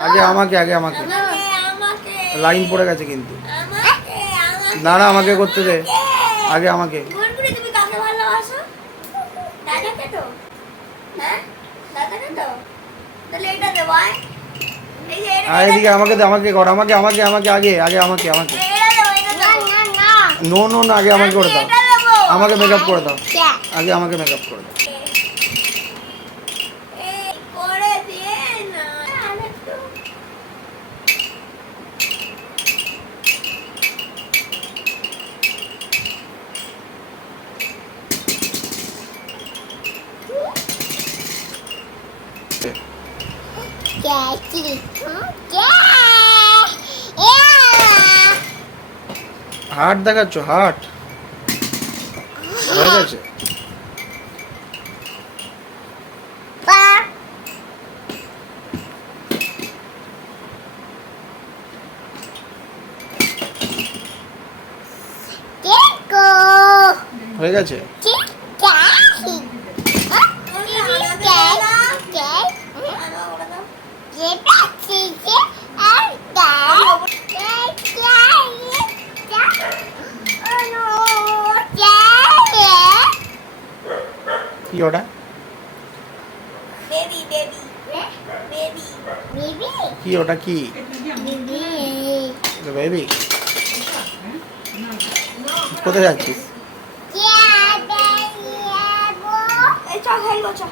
আগে আমাকে আগে আমাকে। লাইন পড়ে গেছে কিন্তু। না না আমাকে করতে দে। আগে আমাকে। গুনগুনি তুমি কাকে ভালোবাসো? দাদাকে তো। হ্যাঁ? এদিকে আমাকে দে আমাকে কর আমাকে আমাকে আমাকে আগে আগে আমাকে আমাকে। নো নো না। আগে আমাকে করে দাও। আমাকে মেকআপ করে দাও। আগে আমাকে মেকআপ করে দাও এই করে দে না আরেকটু হার্ট দেখাচ্ছ হার্ট হয়ে গেছে? হয়ে গেছে? কি ওটা Baby, baby, baby, baby, কি ওটা কি বেবি কোথায় যাচ্ছিস এই চল খেলব চল